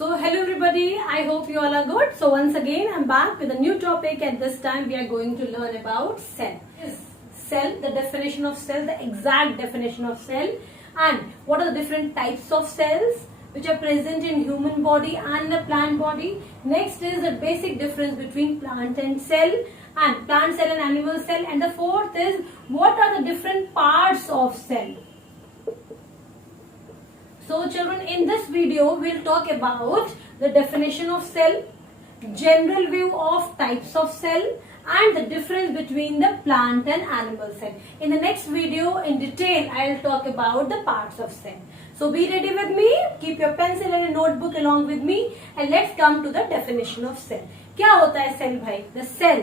So hello everybody, I hope you all are good. So once again I'm back with a new topic, and this time we are going to learn about cell. Cell, the definition of cell, the exact definition of cell, and what are the different types of cells which are present in human body and the plant body. Next is the basic difference between plant and cell, and plant cell and animal cell, and the fourth is what are the different parts of cell. So children, in this video we'll talk about the definition of cell, general view of types of cell, and the difference between the plant and animal cell. In the next video in detail I'll talk about the parts of cell. So be ready with me, keep your pencil and a notebook along with me, and let's come to the definition of cell. क्या होता है cell भाई? The cell.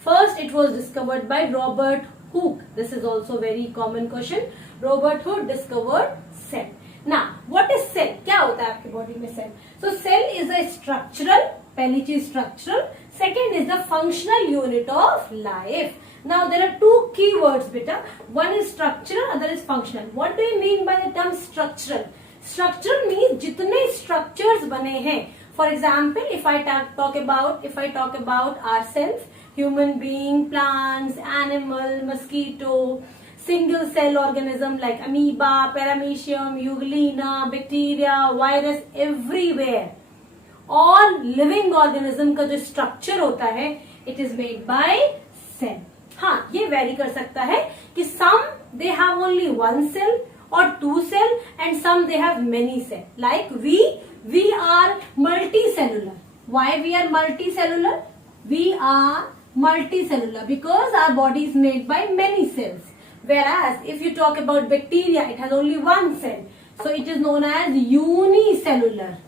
First it was discovered by Robert Hooke. This is also a very common question. Robert Hooke discovered cell. Now, what is cell? क्या होता है आपके body में cell? So cell is a structural, पहली चीज structural, second is the functional unit of life. Now there are two keywords बेटा. One is structural, other is functional. What do you mean by the term structural? Structural means जितने structures बने हैं. For example, if I talk about ourselves, human being, plants, animal, mosquito, single cell organism like amoeba, paramecium, euglena, bacteria, virus, everywhere. All living organism का जो structure होता है, it is made by cell. हाँ, ये vary कर सकता है कि some they have only one cell or two cell, and some they have many cell. Like we are multicellular. Why we are multicellular? We are multicellular because our body is made by many cells. Whereas if you talk about bacteria, it has only one cell. So it is known as unicellular.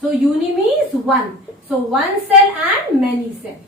So uni means one. So one cell and many cell.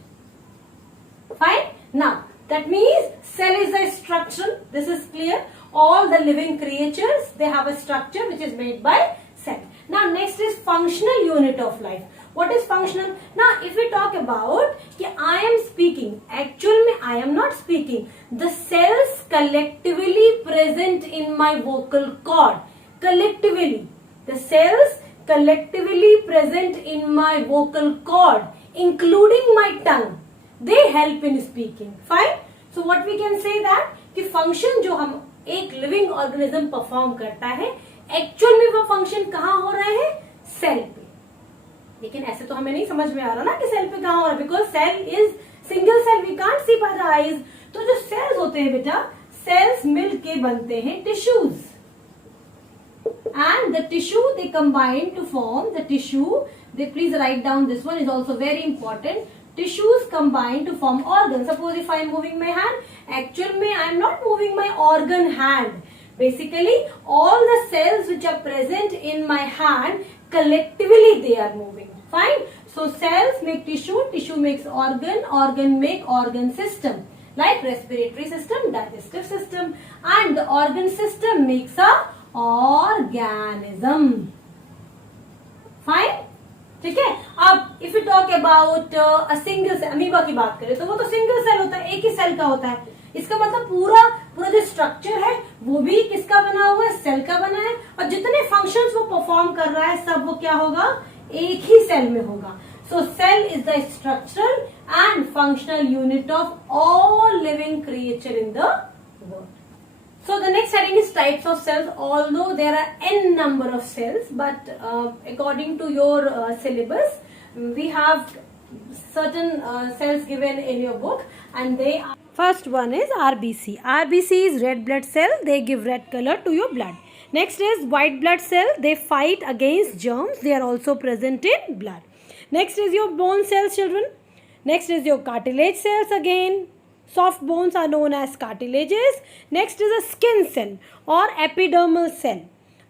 Fine. Now that means cell is a structure. This is clear. All the living creatures, they have a structure which is made by cell. Now next is functional unit of life. What is functional? Now if we talk about कि I am speaking, actual में I am not speaking. The cells collectively present in my vocal cord. Collectively. The cells collectively present in my vocal cord, including my tongue. They help in speaking. Fine. So what we can say that कि function जो हम एक living organism perform करता है, actual में वो function कहाँ हो रहा है? Cell पे. लेकिन ऐसे तो हमें नहीं समझ में आ रहा ना कि सेल पे कहाँ हो रहा है, because cell is single cell, we can't see by the eyes. तो जो सेल्स होते हैं बेटा, सेल्स मिलके बनते हैं tissues, and the tissue they combine to form the tissue. They please write down, this one is also very important. Tissues combine to form organs. Suppose if I am moving my hand, actually में I am not moving my organ hand. Basically, all the cells which are present in my hand, collectively they are moving. Fine. So cells make tissue, tissue makes organ, organ make organ system, like respiratory system, digestive system, and the organ system makes a organism. Fine. ठीक है. अब if you talk about a single cell, amoeba की बात करें तो वो तो single cell होता है, एक ही सेल का होता है. इसका मतलब पूरा जो स्ट्रक्चर है वो भी किसका बना हुआ है? सेल का बना है. और जितने फंक्शंस वो परफॉर्म कर रहा है सब वो क्या होगा? एक ही सेल में होगा. So cell is the structural and functional unit of all living creature in the world. So the next heading is types of cells. Although there are n number of cells, but according to your syllabus, we have certain cells given in your book, and they are. First one is RBC. RBC is red blood cell. They give red color to your blood. Next is white blood cell. They fight against germs. They are also present in blood. Next is your bone cells, children. Next is your cartilage cells again. Soft bones are known as cartilages. Next is a skin cell or epidermal cell.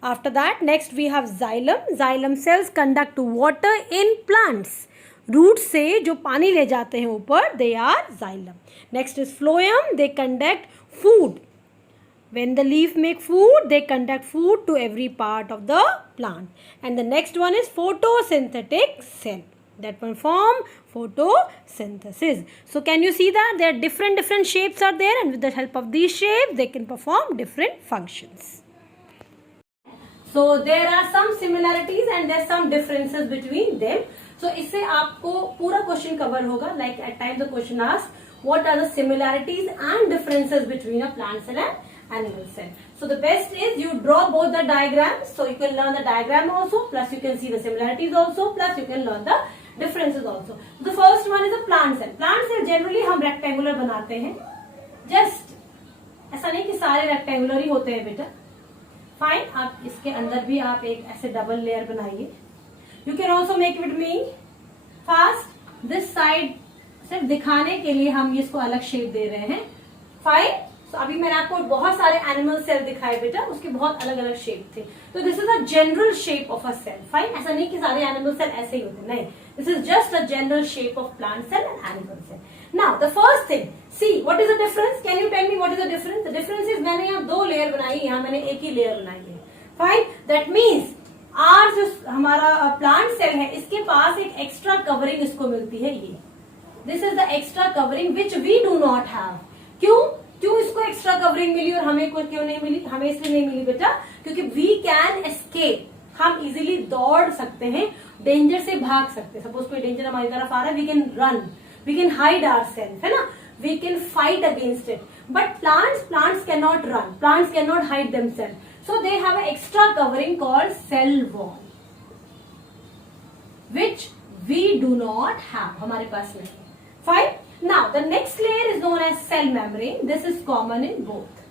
After that, next we have xylem. Xylem cells conduct water in plants. Roots से जो पानी ले जाते हैं ऊपर, they are xylem. Next is phloem. They conduct food. When the leaf make food, they conduct food to every part of the plant. And the next one is photosynthetic cell. That one form photosynthesis. So can you see that there are different shapes are there, and with the help of these shapes they can perform different functions. So there are some similarities and there are some differences between them. So इससे आपको पूरा question cover होगा. Like at times the question asks what are the similarities and differences between a plant cell and animal cell. So the best is you draw both the diagrams, so you can learn the diagram also, plus you can see the similarities also, plus you can learn the differences also. The first one is a plant cell. Plant cell generally हम rectangular बनाते हैं. Just ऐसा नहीं कि सारे rectangular ही होते हैं बेटा. फाइन, आप इसके अंदर भी आप एक ऐसे डबल लेयर बनाइए. You can also make it me fast. This side सिर्फ दिखाने के लिए हम इसको अलग शेप दे रहे हैं. फाइन. तो अभी मैंने आपको बहुत सारे एनिमल सेल दिखाए बेटा, उसके बहुत अलग अलग शेप थे. तो this is a general shape of a cell. Fine. ऐसा नहीं कि सारे एनिमल सेल ऐसे ही होते, नहीं. This is just a general shape of plant cell and animal cell. Now the first thing, see what is the difference. Can you tell me what is the difference. The difference is मैंने यहाँ 2 layer बनाई, यहाँ मैंने एक ही layer बनाई है. Fine. That means are जो हमारा प्लांट सेल है, इसके पास एक एक्स्ट्रा कवरिंग इसको मिलती है. ये this is the extra covering which we do not have. क्यों इसको एक्स्ट्रा कवरिंग मिली और हमें क्यों नहीं मिली. हमें इसलिए नहीं मिली बेटा क्योंकि वी कैन एस्केप. हम इजिली दौड़ सकते हैं, डेंजर से भाग सकते हैं. सपोज कोई डेंजर हमारी तरफ आ रहा है, we can run, we can hide ourselves, है ना. We can fight against it. But plants can not run, plants can not hide themselves. So they have extra covering called cell wall which we do not have. हमारे पास नहीं. Fine. Now the next layer is known as cell membrane. This is common in both.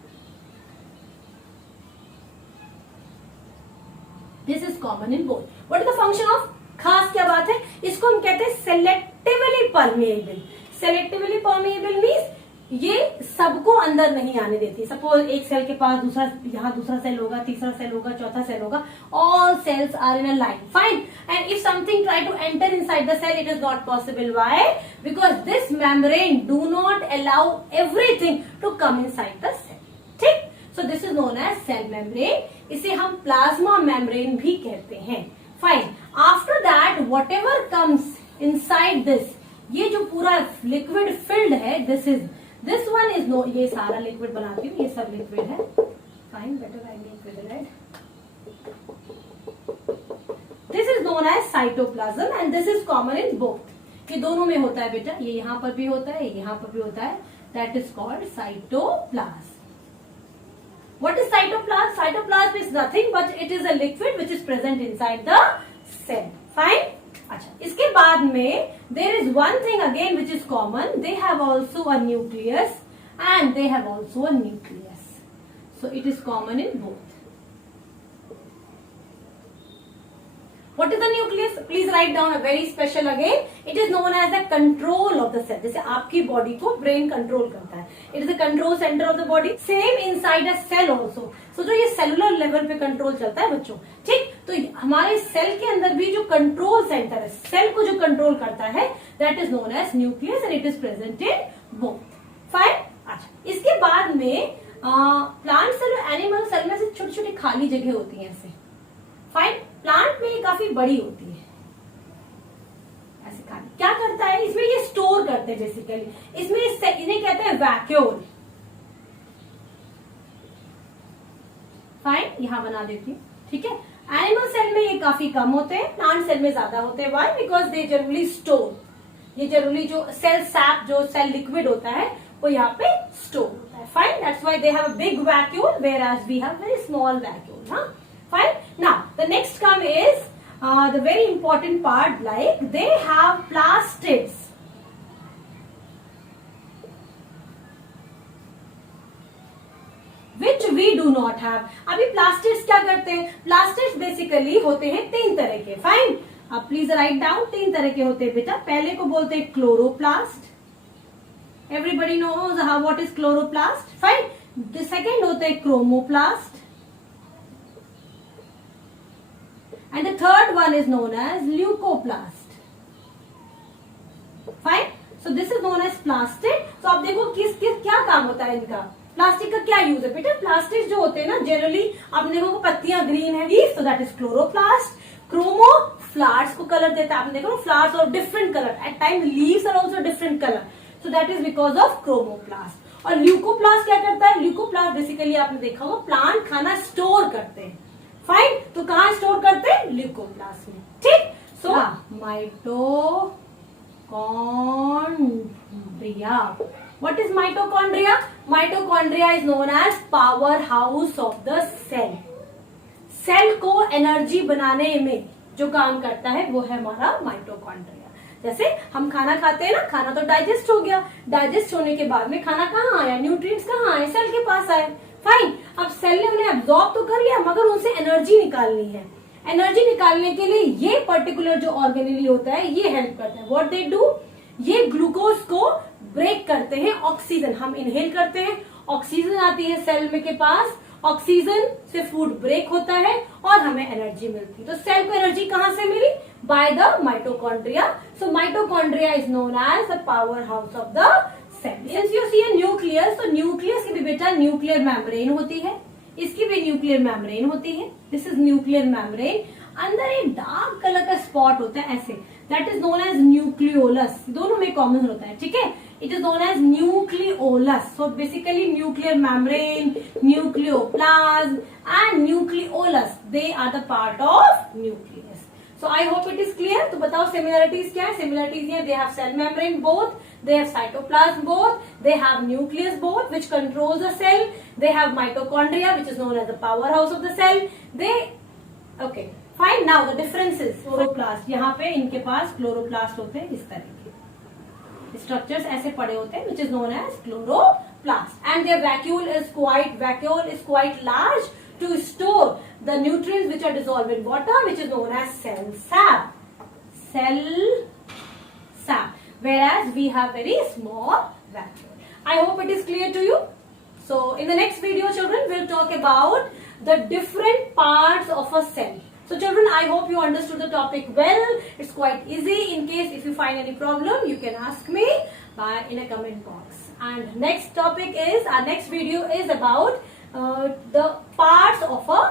This is common in both. What is the function of? खास क्या बात है, इसको हम कहते हैं selectively permeable. Selectively permeable means ये सबको अंदर नहीं आने देती. सपोज एक सेल के पास दूसरा, यहाँ दूसरा सेल होगा, तीसरा सेल होगा, चौथा सेल होगा. All cells are in a line. Fine. And if something try to enter inside the cell, it is not possible. Why? Because this membrane do not allow everything to come inside the cell. ठीक? So this is known as cell membrane. इसे हम plasma membrane भी कहते हैं. Fine. After that, whatever comes inside this, ये जो पूरा liquid filled है, this one is no, ये सारा लिक्विड बनाती हूँ, ये सब लिक्विड है. Fine. Better I make with red. This is known as cytoplasm and this is common in both. ये दोनों में होता है बेटा. ये यहाँ पर भी होता है, ये यहाँ पर भी होता है. That is called cytoplasm. What is cytoplasm. Cytoplasm is nothing but it is a liquid which is present inside the cell. Fine. अच्छा, इसके बाद में there is one thing again which is common. They have also a nucleus and they have also a nucleus. So it is common in both. What is the nucleus? Please write down a very special again. It is known as the control of the cell. जैसे आपकी body को brain control करता है. It is the control center of the body. Same inside a cell also. So जो ये cellular level पे control चलता है बच्चों. ठीक. तो हमारे सेल के अंदर भी जो कंट्रोल सेंटर है, सेल को जो कंट्रोल करता है, that is known as nucleus and it is present in both. Fine. अच्छा, इसके बाद में प्लांट सेल और एनिमल सेल में से छोटी छोटी खाली जगह होती है ऐसे. फाइन. प्लांट में काफी बड़ी होती है ऐसे खाली. क्या करता है इसमें, ये स्टोर करते हैं बेसिकली. इसमें इन्हें कहते हैं वैक्यूल. फाइन. यहां बना देती हूँ. ठीक है. एनिमल सेल में ये काफी कम होते हैं, प्लांट सेल में ज्यादा होते हैं. Why? Because they generally store. ये जनरली जो सेल सैप, जो सेल लिक्विड होता है, वो यहाँ पे स्टोर होता है. Fine. That's why they have a big vacuole whereas we have very small vacuole. हाँ. Fine. Now the next come is the very important part. Like they have plastids. Which we do not have. अभी plastids क्या करते हैं. Plastids basically होते हैं 3 तरह के. Fine. अब प्लीज राइट डाउन. 3 तरह के होते हैं बेटा. पहले को बोलते हैं chloroplast. Everybody knows how what is chloroplast. Fine. The second होते हैं chromoplast and the third one is known as leucoplast. Fine. So this is known as plastid. तो आप देखो किस क्या काम होता है इनका. प्लास्टिक का क्या यूज है बेटा. प्लास्टिक जो होते हैं ना, जनरली आपने देखो पत्तियां ग्रीन है, लीफ, तो that is chloroplast. Chromo flowers को कलर देता है. आपने देखो फ्लावर्स और different colour. At time leaves are also different colour. So that is because of chromoplast. और ल्यूकोप्लास्ट क्या करता है. ल्यूकोप्लास्ट बेसिकली आपने देखा होगा प्लांट खाना स्टोर करते हैं. फाइन, तो कहाँ स्टोर करते हैं? ल्यूकोप्लास्ट में, ठीक। So mitochondria, what is mitochondria? Mitochondria is known as power house of the cell. Cell को एनर्जी बनाने में जो काम करता है वो है हमारा माइटोकॉन्ड्रिया। जैसे हम खाना खाते हैं ना, खाना तो डाइजेस्ट हो गया, डाइजेस्ट होने के बाद में खाना कहाँ आया, न्यूट्रिएंट्स कहाँ आए, सेल के पास आए, फाइन। अब सेल ने उन्हें एब्जॉर्ब तो कर लिया, मगर उनसे एनर्जी निकालनी है। एनर्जी निकालने के लिए ये पर्टिकुलर जो ऑर्गेनेली होता है ये हेल्प करता है। व्हाट दे डू, ये ग्लूकोज को ब्रेक करते हैं। ऑक्सीजन हम इनहेल करते हैं, ऑक्सीजन आती है सेल में के पास, ऑक्सीजन से फूड ब्रेक होता है और हमें एनर्जी मिलती है। तो सेल को एनर्जी कहाँ से मिली? By the mitochondria. So mitochondria is known as the power house of the cell. Since you see nucleus, तो न्यूक्लियस की भी बेटा न्यूक्लियर मेम्ब्रेन होती है, इसकी भी न्यूक्लियर मेम्ब्रेन होती है। This is nuclear membrane. अंदर एक डार्क कलर का स्पॉट होता है ऐसे, that is known as nucleolus. दोनों में कॉमन होता है, ठीक है। It is known as nucleolus. So basically nuclear membrane, nucleoplasm and nucleolus, they are the part of nucleus. So I hope it is clear. तो बताओ similarities क्या है? Similarities here, they have cell membrane both, they have cytoplasm both, they have nucleus both which controls the cell, they have mitochondria which is known as the powerhouse of the cell. They, okay, fine. Now the differences. Chloroplast, यहाँ पे इनके पास chloroplast होते हैं इस तरह के structures ऐसे पड़े होते हैं, which is known as chloroplast, and their vacuole is quite large to store the nutrients which are dissolved in water, which is known as cell sap, whereas we have very small vacuole. I hope it is clear to you. So in the next video, children, we'll talk about the different parts of a cell. So children, I hope you understood the topic well. It's quite easy. In case if you find any problem, you can ask me in a comment box. And next topic is, our next video is about the parts of a